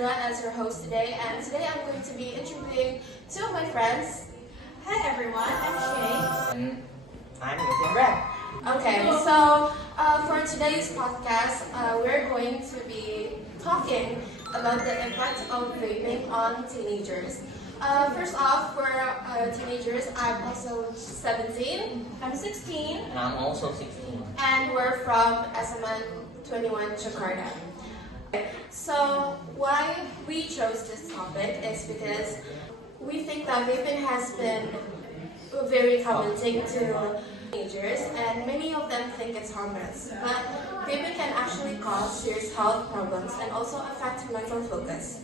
Ezra as your host today, and today I'm going to be interviewing two of my friends. Hi everyone, I'm Shay. And I'm Ethan Brad. Okay, so for today's podcast, we're going to be talking about the impact of vaping on teenagers. First off, for teenagers, I'm also 17. I'm 16. And I'm also 16. And we're from SMN 21 Jakarta. So why we chose this topic is because we think that vaping has been very commenting to teenagers, and many of them think it's harmless. But vaping can actually cause serious health problems and also affect mental focus.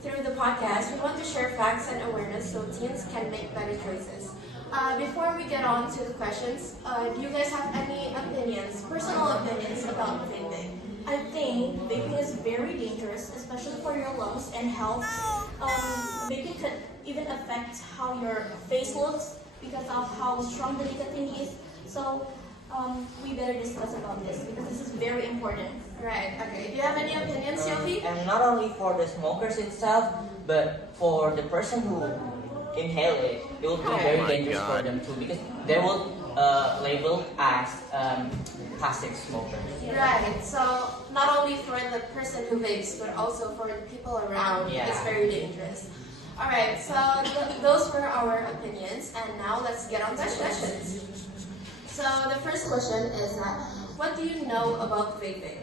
Through the podcast, we want to share facts and awareness so teens can make better choices. Before we get on to the questions, do you guys have any opinions, personal opinions about vaping? I think vaping is very dangerous, especially for your lungs and health. Vaping could even affect how your face looks because of how strong the nicotine is. So we better discuss about this because this is very important. Right, okay. Do you have any opinions, Yofi? And not only for the smokers itself, but for the person who inhale it, it will be very dangerous for them too, because they will labeled as passive smokers. Right, so not only for the person who vapes, but also for the people around, it's very dangerous. Alright, so those were our opinions, and now let's get on to questions. So the first question is that, what do you know about vaping?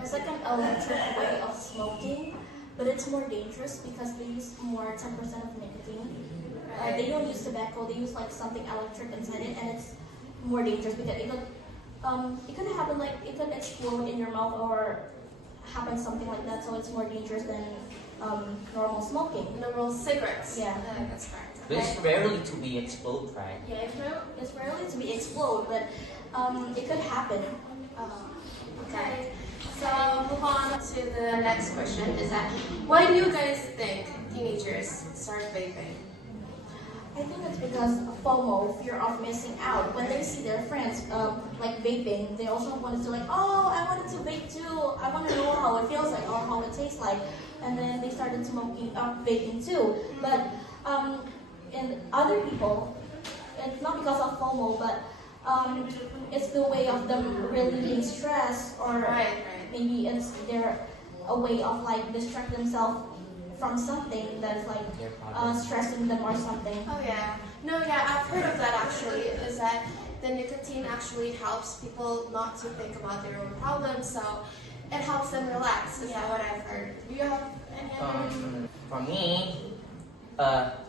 It's like an electric way of smoking, but it's more dangerous because they use more 10% of nicotine. They don't use tobacco, they use like something electric inside it, and it's more dangerous because it could happen, like it could explode in your mouth or happen something like that, so it's more dangerous than normal smoking. Normal cigarettes. Yeah. That's correct. But it's rarely to be explode, right? Yeah, it's rarely to be explode, but it could happen. Okay. So move on to the next question is that, why do you guys think teenagers start vaping? I think it's because of FOMO, fear of missing out. When they see their friends like vaping, they also wanted to oh, I wanted to vape too. I want to know how it feels like or how it tastes like. And then they started vaping too. But in other people, it's not because of FOMO, but it's the way of them relieving stress, or maybe it's a way of distract themselves from something that's stressing them or something. Oh yeah. No, yeah, I've heard of that actually, is that the nicotine actually helps people not to think about their own problems, so it helps them relax, is that what I've heard. Do you have any other? For me,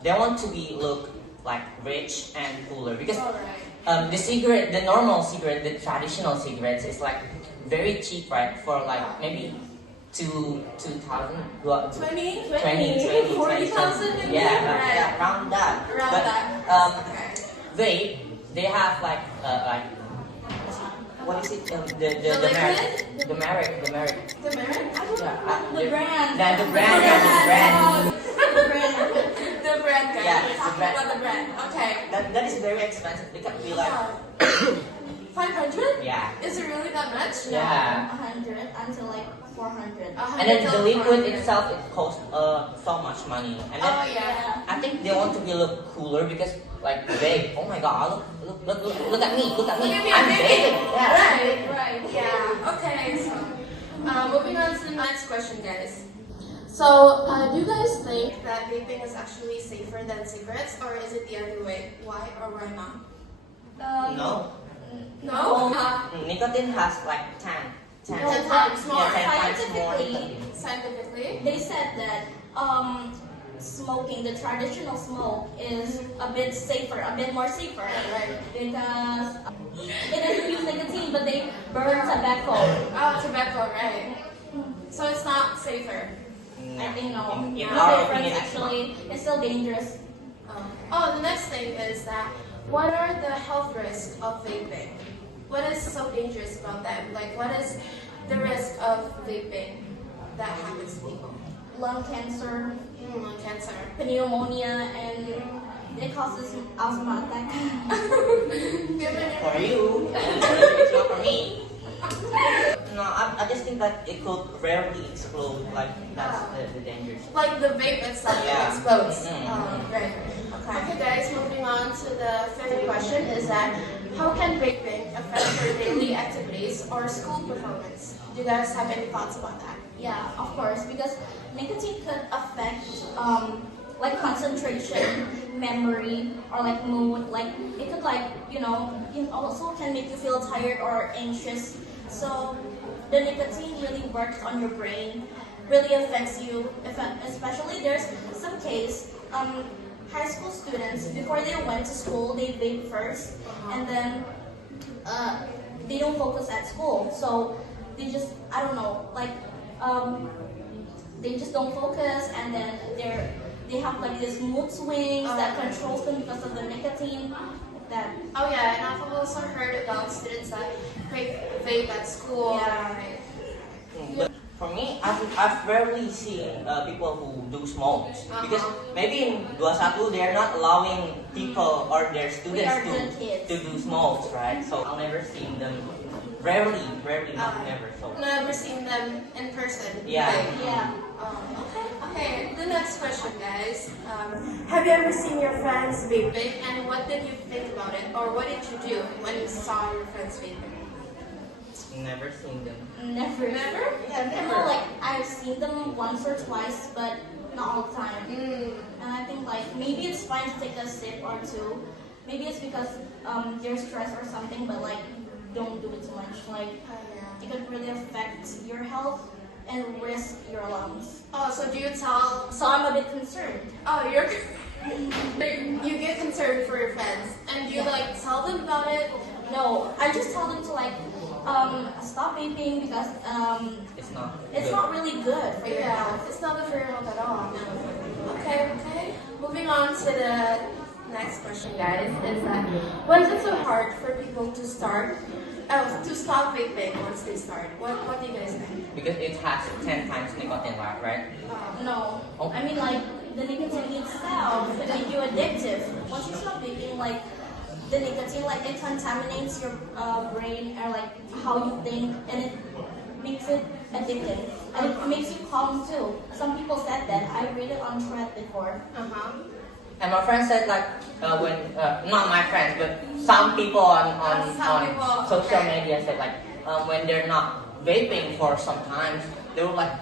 they want to look like rich and cooler, because the normal cigarette, the traditional cigarettes is very cheap, right? For maybe 2,000, 40,000 yeah, around that. Vape, they have what is it? The merit. The merit? The brand. The brand, guys. Yeah, We're talking about the brand. Okay. That is very expensive. It can be 500? Yeah. Is it really that much? Yeah. 100 until 400. And then the liquid itself, it costs so much money. And then I think they want to look cooler because vape. Oh my God! Look at me! Look at me! I'm vaping. Yeah. Right. Yeah. Okay. So, moving on to the next question, guys. So, do you guys think that vaping is actually safer than cigarettes, or is it the other way? Why or why not? No. No? Nicotine has 10 times more. Yeah, 10 times more nicotine. Scientifically? They said that smoking, the traditional smoke, is a bit safer, a bit more safer, right? Because it doesn't use nicotine, but they burn tobacco. Oh, tobacco, right. So it's not safer. I think no. In our opinion, actually, it's still dangerous. Oh, the next thing is that, what are the health risks of vaping? What is so dangerous about them? What is the risk of vaping that happens to people? Lung cancer, Lung cancer, pneumonia, and it causes asthma attack. For you, it's not for me. No, I just think that it could rarely explode. Like that's the danger. Like the vape itself explodes. Right. Okay, guys, moving on to the fifth question is that how can vaping affect your daily activities or school performance? Do you guys have any thoughts about that? Yeah, of course, because nicotine could affect like concentration, memory, or like mood. Like it could it also can make you feel tired or anxious. So the nicotine really works on your brain, really affects you. Especially there's some case high school students before they went to school they vape first, and then they don't focus at school. So they just I don't know they just don't focus, and then they have like these mood swings that controls them because of the nicotine. That Oh yeah, and I've also heard about students that vape at school. Yeah. Right. But for me, I've rarely seen people who do smokes because maybe in 21 they are not allowing people or their students are good kids. to do smokes, right? So I'll never see them. Rarely, not never. So Never seen them in person. yeah. Right. yeah. Okay, the next question, guys. Have you ever seen your friends vaping, and what did you think about it, or what did you do when you saw your friends vaping? Never seen them. Never. Never? Yeah, You know, like I've seen them once or twice, but not all the time. And I think like maybe it's fine to take a sip or two. Maybe it's because they're stressed or something, but like don't do it too much. Like it could really affect your health and risk your lungs. Oh, so do you tell? So I'm a bit concerned. Oh, you get concerned for your friends, and do you like tell them about it? No, I just tell them to like stop vaping because It's not. it's good. not really good for your Yeah, health. it's not good for your health at all. Okay. Moving on to the next question, guys, is that why is it so hard for people to stop vaping once they start? What do you guys think? Because it has 10 times nicotine, right? No, Oh. I mean like the nicotine itself could make you addictive. Once you stop vaping, like the nicotine, like it contaminates your brain and like how you think, and it makes it addictive. And it makes you calm too. Some people said that. I read it on thread before. And my friend said like when not my friends but some people on people, social okay. media said like when they're not vaping for some time they were like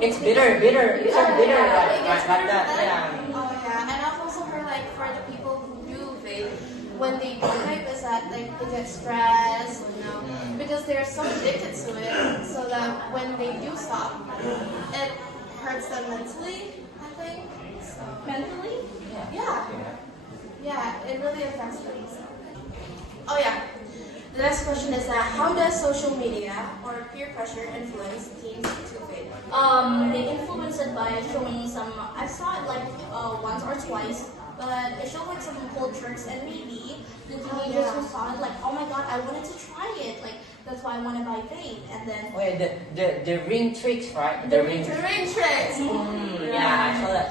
it's bitter it's so bitter like that yeah. Oh yeah, and I've also heard like for the people who do vape, when they do vape is that like they get stressed, because they're so addicted to it, so that when they do stop, it hurts them mentally, I think. So, Mentally? yeah, it really affects them. So. Oh yeah. The next question is that how does social media or peer pressure influence teens to vape? They influence it by showing some. I saw it like once or twice, but it showed like some cool tricks, and maybe the teenagers who saw it like, oh my god, I wanted to try it. Like that's why I want to buy vape, and then. Oh yeah, the ring tricks, right? The ring tricks. Yeah, I saw that.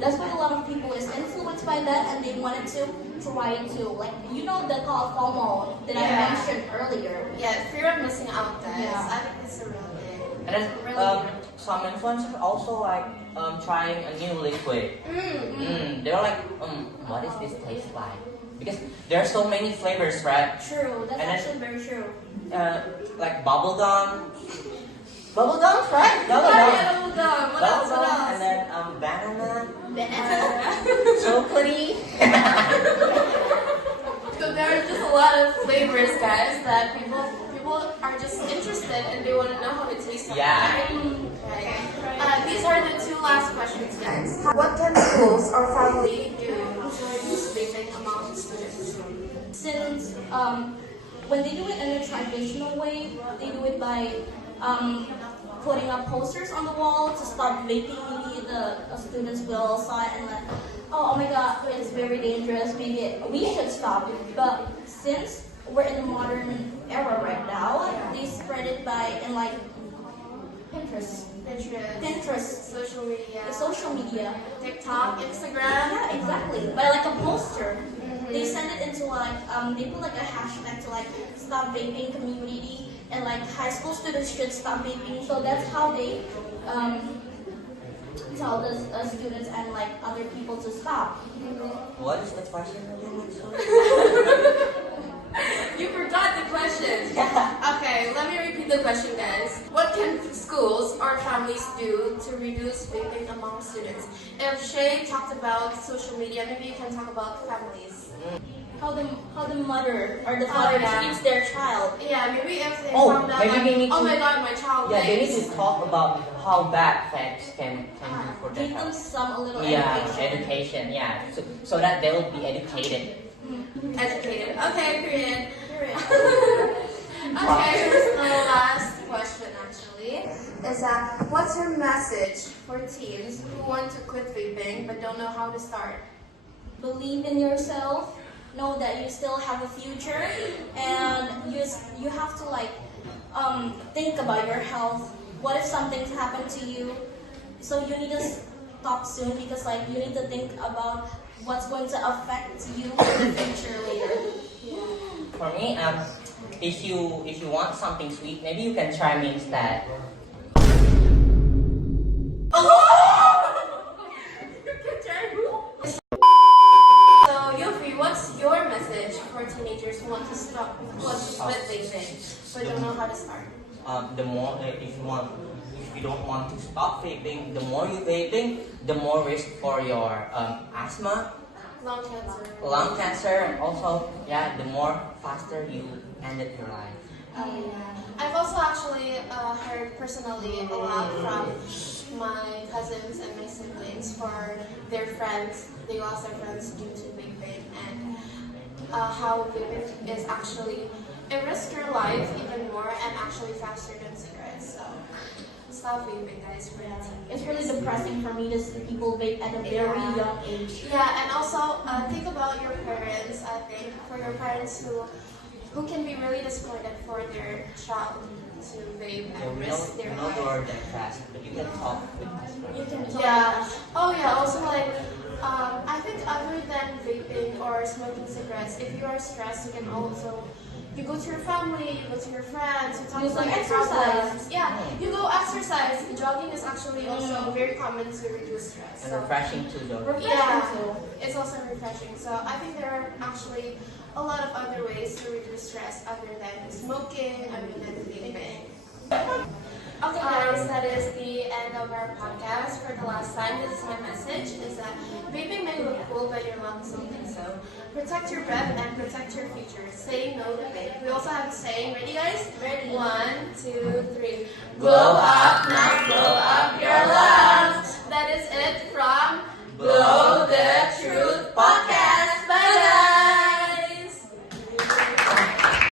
That's why a lot of people is influenced by that, and they wanted to try to like the call FOMO that I mentioned earlier. Yeah, fear of missing out, guys. Yeah. I think it's a real thing. And then some influencers also like trying a new liquid. They were like, what does this taste like? Because there are so many flavors, right? True, that's And then, actually very true. like bubblegum, right? Bubblegum. What else? And then banana, Banana. chocolatey. So there are just a lot of flavors, guys, that people are just interested and they want to know how it tastes. Yeah. Right. These are the two last questions, guys. What can schools or family do to reduce vaping among students? Since when they do it in a traditional way, they do it by putting up posters on the wall to stop vaping. Maybe the students will saw it and like, oh my god, it's very dangerous. Maybe we should stop. But since we're in the modern era right now, they spread it by in like Pinterest, social media, TikTok, Instagram. Yeah, exactly. By like a poster. They send it into like they put like a hashtag to like stop vaping community, and like high school students should stop vaping. So that's how they tell the students and like other people to stop. What is the question? You forgot the question. Okay, let me repeat the question, guys. What can schools or families do to reduce vaping among students? If Shay talked about social media, maybe you can talk about families. How the mother or the father treats their child. Yeah, maybe if they Oh, found out maybe like, they need oh to- my god, my child Yeah, they need vapes. to talk about how bad vapes can be for their Give them health. some a little Yeah, education. education. Yeah, so that they will be educated. Educated. Okay, period. Period. Okay, here's the last question actually. Is that what's your message for teens who want to quit vaping but don't know how to start? Believe in yourself. Know that you still have a future, and you have to like think about your health. What if something's happened to you? So you need to stop soon because like you need to think about what's going to affect you in the future later. For me, if you want something sweet, maybe you can try me instead. So, Yofi, what's your message for teenagers who want to stop, who want to quit vaping, but don't know how to start? The more if you don't want to stop vaping, the more you vaping, the more risk for your asthma, Lung cancer. lung cancer, and also the more faster you ended your life. I've also actually heard personally a lot from my cousins and my siblings for their friends. They lost their friends due to vaping, and how vaping is actually it risks your life even more and actually faster than cigarettes. So stop vaping, guys. For It's really depressing for me to see people vape at a very young age. Yeah, and also think about your parents. I think for your parents who can be really disappointed for their child to vape and risk their you life. are that fast, but you can talk with us. You can talk. Yeah. Oh yeah. Also like, I think other than vaping or smoking cigarettes, if you are stressed, you can also you go to your family, you go to your friends, you talk Do about some your exercise. problems. Yeah, you go exercise. Jogging is actually also very common to reduce stress. And So refreshing too, though. yeah, too. it's also refreshing. So I think there are actually a lot of other ways to reduce stress other than smoking, other than vaping. Okay guys, that is the end of our podcast. For the last time, this is my message, is that vaping may look cool, but your lungs don't think so. Protect your breath and protect your future. Say no to vape. We also have a saying, ready guys? Ready. 1, 2, 3. Glow up, not blow up.